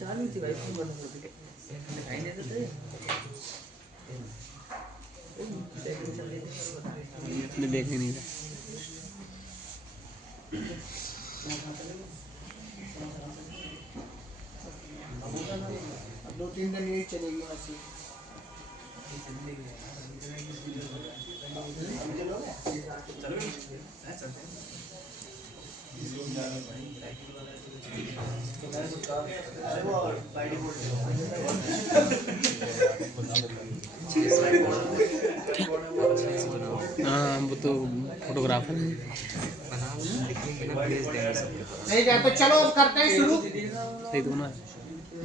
चालू थी भाई फोन बंद कर दिया दिखाई नहीं देते इसने देख ही नहीं रहा। दो तीन दिन यही चलेगी मशीन। हाँ वो तो फोटोग्राफर है। ठीक है तो चलो अब करते हैं शुरू। सही तो ना।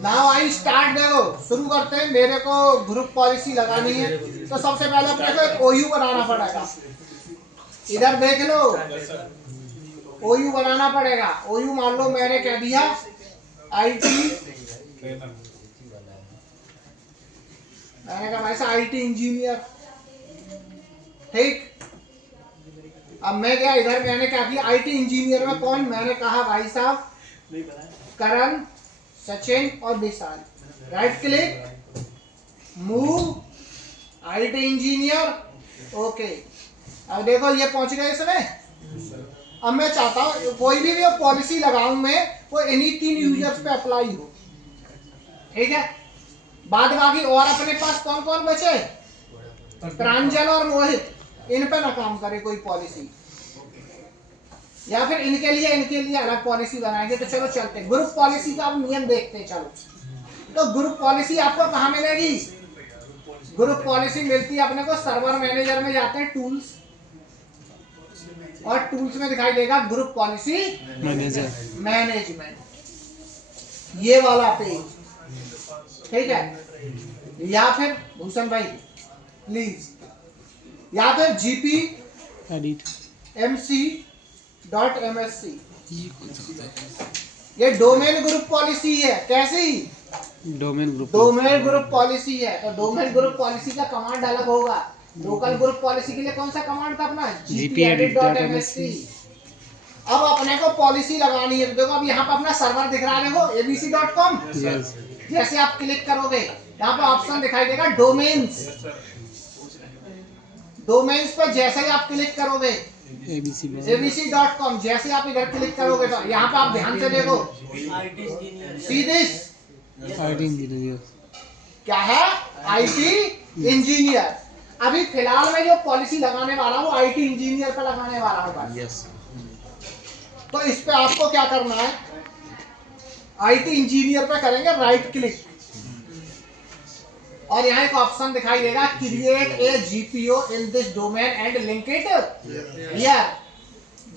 Now I start. देखो शुरू करते हैं। मेरे को ग्रुप पॉलिसी लगानी है तो सबसे पहले अपने को एक ओयू बनाना पड़ेगा। इधर देख लो ओयू बनाना पड़ेगा। ओयू मान लो मैंने कह दिया आईटी, मैंने कहा भाई साहब आईटी इंजीनियर। ठीक, अब मैं क्या इधर मैंने क्या किया आईटी इंजीनियर में कौन, मैंने कहा भाई साहब करण, सचिन और Vishal. Right click, move IT engineer. Okay अब देखो ये पहुंच गए इसमें। अब मैं चाहता हूं कोई भी पॉलिसी लगाऊं मैं वो इन्हीं 3 यूजर्स पे अप्लाई हो। ठीक है, बाद बाकी और अपने पास कौन कौन बचे, प्रांजल और मोहित, इन पे ना काम करे कोई पॉलिसी, या फिर इनके लिए अलग पॉलिसी बनाएंगे। तो चलो चलते हैं ग्रुप पॉलिसी का अब नियम देखते हैं। चलो तो ग्रुप पॉलिसी आपको कहां मिलेगी। ग्रुप पॉलिसी मिलती है अपने को सर्वर मैनेजर में जाते हैं टूल्स, और टूल्स में दिखाई देगा ग्रुप पॉलिसी मैनेजर मैनेजमेंट, ये वाला पेज। ठीक है, या फिर भूषण भाई प्लीज, या फिर जीपी एडिट mc.msc, ये डोमेन ग्रुप पॉलिसी है। कैसी, डोमेन ग्रुप पॉलिसी है। तो डोमेन ग्रुप पॉलिसी का कमांड अलग होगा। लोकल ग्रुप पॉलिसी के लिए कौन सा कमांड था अपना, gp-edit.msc। अब अपने को पॉलिसी लगानी है। देखो अब यहाँ पे अपना सर्वर दिख रहा है, देखो abc.com। जैसे आप क्लिक करोगे यहाँ पे ऑप्शन दिखाई देगा डोमेन्स। डोमेन्स पर जैसे ही आप क्लिक करोगे abc.com, जैसे आप इधर क्लिक करोगे तो यहाँ पे आप ध्यान से देखो सीधे आईटी इंजीनियर क्या है, आईटी इंजीनियर। अभी फिलहाल मैं जो पॉलिसी लगाने वाला हूँ आईटी इंजीनियर पे लगाने वाला हूँ। यस, तो इस पे आपको क्या करना है, आईटी इंजीनियर पे करेंगे राइट क्लिक, और यहाँ एक ऑप्शन दिखाई देगा create a GPO in this domain and link it here.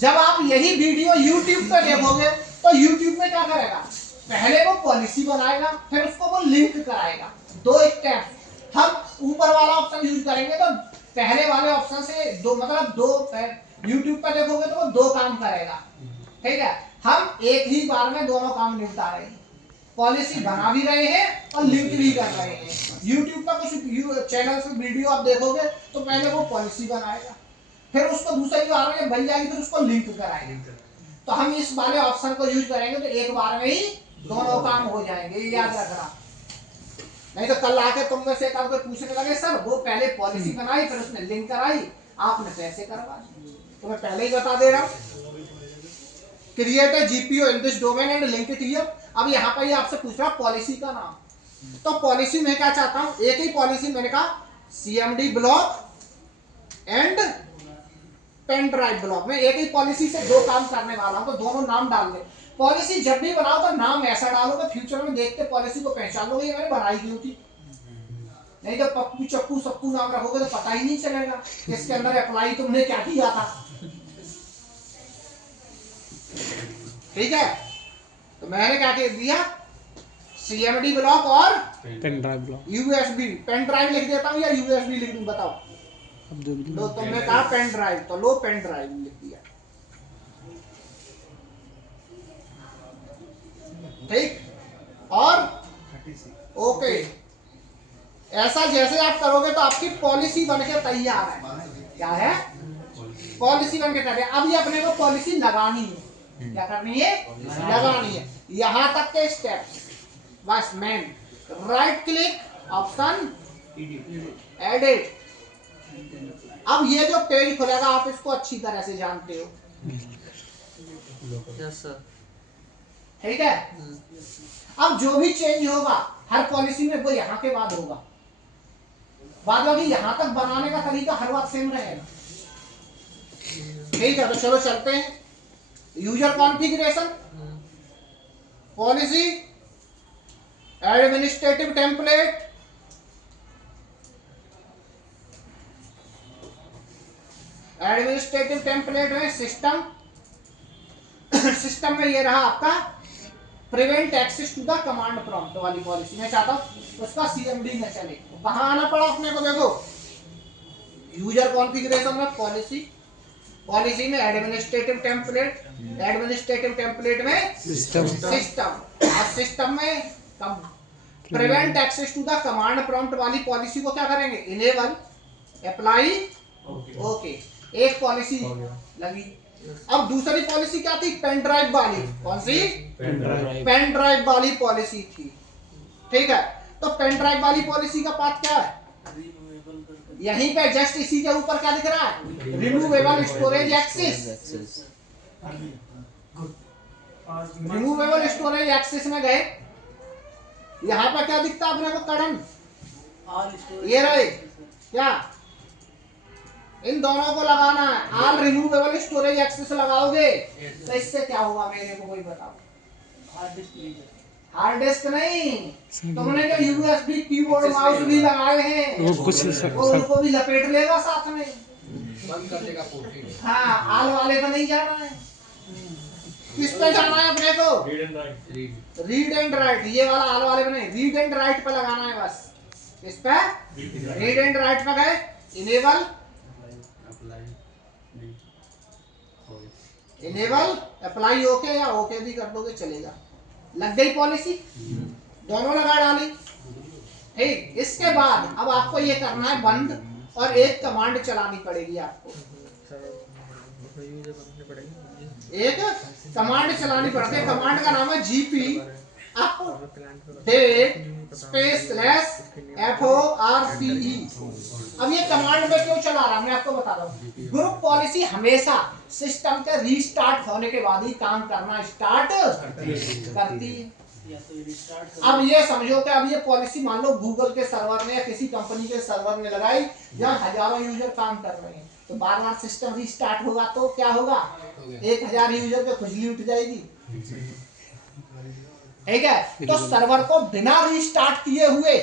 जब आप यही वीडियो यूट्यूब पे देखोगे तो यूट्यूब में क्या करेगा, पहले वो पॉलिसी बनाएगा फिर उसको वो लिंक कराएगा। 2 स्टेप। हम ऊपर वाला ऑप्शन यूज करेंगे तो पहले वाले ऑप्शन से दो यूट्यूब पर देखोगे तो वो 2 काम करेगा। ठीक है, हम एक ही बार में दोनों काम निपटा रहे हैं, पॉलिसी बना भी रहे हैं और लिंक भी कर रहे हैं। यूट्यूब पर कुछ चैनल से वीडियो आप देखोगे तो पहले वो पॉलिसी बनाएगा, फिर उसको दूसरी बार में बन जाएगी, फिर उसको लिंक कराएगा। तो हम इस वाले ऑप्शन को यूज करेंगे तो एक बार में ही दोनों काम हो जाएंगे, याद रखना। नहीं तो कल आके तुम में से एक आपको पूछने लगे सर वो पहले पॉलिसी बनाई फिर उसने लिंक कराई, आपने कैसे करवा दी। तो मैं पहले ही बता दे रहा हूँ create a GPO in this domain and link it here. अब यहाँ पर ये आपसे पूछ रहा पॉलिसी का नाम। तो पॉलिसी में क्या चाहता हूँ, एक ही पॉलिसी मैंने कहा CMD block and pen drive block में एक ही पॉलिसी से 2 काम करने वाला हूँ, तो दोनों नाम डाल दे। पॉलिसी जब भी बनाओ तो नाम ऐसा डालोगे फ्यूचर में देखते पॉलिसी को पहचान लोगे ये मैंने बनाई क्यों थी। नहीं तो पप्पू चप्पू सप्पू नाम रखोगे तो पता ही नहीं चलेगा इसके अंदर अप्लाई तुमने क्या किया था। ठीक है, तो मैंने क्या कह दिया सीएमडी ब्लॉक और pen drive block, USB. Pen drive लिख देता हूँ या यूएसबी लिख दूं, बताओ। अब जो भी लो तुमने कहा पेन ड्राइव तो लो पेन ड्राइव लिख दिया। ठीक, और ओके, ऐसा जैसे आप करोगे तो आपकी पॉलिसी बनके तैयार है। क्या है, पॉलिसी बनके तैयार है। अब ये अपने को पॉलिसी लगानी है। क्या करनी है, लगानी है। यहां तक के स्टेप्स बस man. Right click option edit. अब ये जो पेज खुलेगा आप इसको अच्छी तरह से जानते हो, यस सर। ठीक है। अब जो भी चेंज होगा हर पॉलिसी में वो यहाँ के बाद होगा, बाद बाकी यहाँ तक बनाने का तरीका हर बात सेम रहेगा, ठीक है। तो चलो चलते हैं। User configuration, policy, administrative template, administrative template में सिस्टम, सिस्टम में ये रहा आपका prevent access to the command prompt वाली पॉलिसी। मैं चाहता हूं उसका सीएमडी में चले। कहां आना पड़ा अपने को, देखो यूजर कॉन्फ़िगरेशन में पॉलिसी, पॉलिसी में एडमिनिस्ट्रेटिव टेम्पलेट, एडमिनिस्ट्रेटिव टेम्पलेट में सिस्टम, और सिस्टम में prevent access to the command prompt वाली पॉलिसी को क्या करेंगे, इनेबल, अप्लाई, ओके। एक पॉलिसी लगी। अब दूसरी पॉलिसी क्या थी, पेन ड्राइव वाली। कौन सी, पेन ड्राइव वाली पॉलिसी थी, ठीक है। तो पेन ड्राइव वाली पॉलिसी का पाथ क्या है, यहीं पे जस्ट इसी के ऊपर क्या दिख रहा है, removable storage access. Removable storage access में गए, यहाँ पर क्या दिखता है अपने को, कड़न, ये रहे क्या, इन दोनों को लगाना है। ऑल रिमूवेबल स्टोरेज एक्सेस लगाओगे तो इससे क्या होगा, मेरे को कोई बताओ। हार्ड डिस्क नहीं, तुमने जो यूएसबी कीबोर्ड माउस भी लगाए हैं वो कुछ वो उनको भी लपेट लेगा साथ में, बंद कर देगा पोर्ट। हाँ, आल वाले पे नहीं जाना है, किस पे जाना है अपने को, रीड एंड राइट। ये वाला आल वाले पे नहीं, रीड एंड राइट पे लगाना है बस। इस पे रीड एंड राइट पे गए, इनेबल, इनेबल, अप्लाई, ओके, या ओके भी कर दोगे चलेगा। लग गई पॉलिसी, दोनों लगा डाली, ठीक। इसके बाद अब आपको ये करना है बंद, और एक कमांड चलानी पड़ेगी आपको, एक कमांड चलानी पड़ती है। कमांड का नाम है जीपी अपडेट स्पेस FORCE। अब ये कमांड में क्यों चला रहा, मैं आपको बता रहा हूँ। ग्रुप पॉलिसी हमेशा सिस्टम के रीस्टार्ट होने के बाद ही काम करना स्टार्ट करती है। अब ये समझो कि अब ये पॉलिसी मान लो गूगल के सर्वर में या किसी कंपनी के सर्वर में लगाई, जहाँ हजारों यूजर काम कर रहे हैं, तो बार बार सिस्टम रीस्टार्ट होगा तो क्या होगा, 1000 यूजर पे खुजली उठ जाएगी, ठीक है। तो सर्वर को बिना रीस्टार्ट किए हुए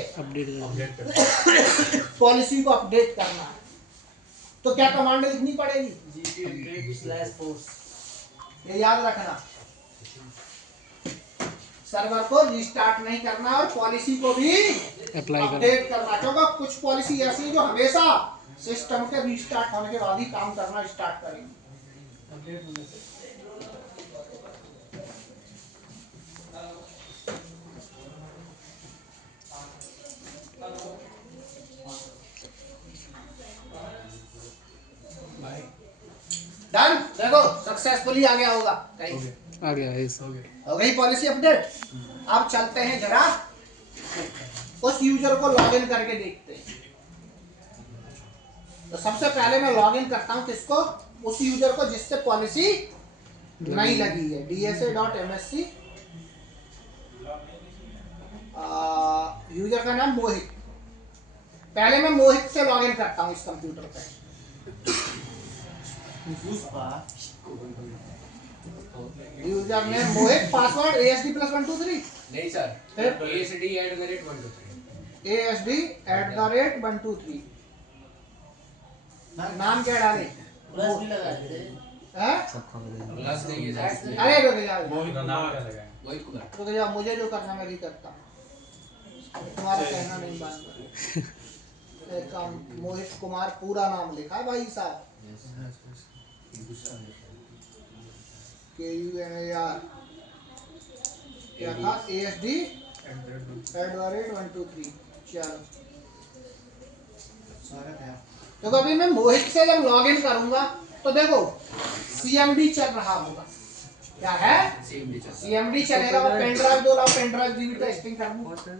पॉलिसी को अपडेट करना है, तो क्या कमांड लिखनी पड़ेगी, ये याद रखना। सर्वर को रीस्टार्ट नहीं करना और पॉलिसी को भी अपडेट करना, क्योंकि कुछ पॉलिसी ऐसी है जो हमेशा सिस्टम के रीस्टार्ट होने के बाद ही काम करना स्टार्ट करेंगे। डन, देखो सक्सेसफुली आ गया होगा, आ गया है सब, हो गई पॉलिसी अपडेट। अब चलते हैं जरा उस यूजर को लॉगिन करके देखते हैं। तो सबसे पहले मैं लॉगिन करता हूं किसको, उस यूजर को जिससे पॉलिसी नहीं लगी है, dsa.msc, यूजर का नाम मोहित। पहले मैं मोहित से लॉगिन करता हूं इस कंप्यूटर पे। यूजर नेम मोहित, पासवर्ड ASD+123 नहीं सर, ASD@123। ASD@123। नाम क्या डाले, प्लस भी लगा देते हैं? प्लस नहीं है सर। अरे रुक जाओ, मोहित कुमार। रुक जाओ, मुझे जो करना मैं भी करता हूँ, तुम्हारा कहना नहीं मानूंगा। एक काम, मोहित कुमार पूरा नाम लिखा है भाई साहब, KUMAR, क्या था, ASD@123। चलो, तो अभी मैं मोहित से जब लॉगिन करूंगा तो देखो CMD चल रहा होगा, क्या है CMD चल CMD चलेगा और पेन ड्राइव दो लाओ पेन ड्राइव भी टेस्टिंग कर दूं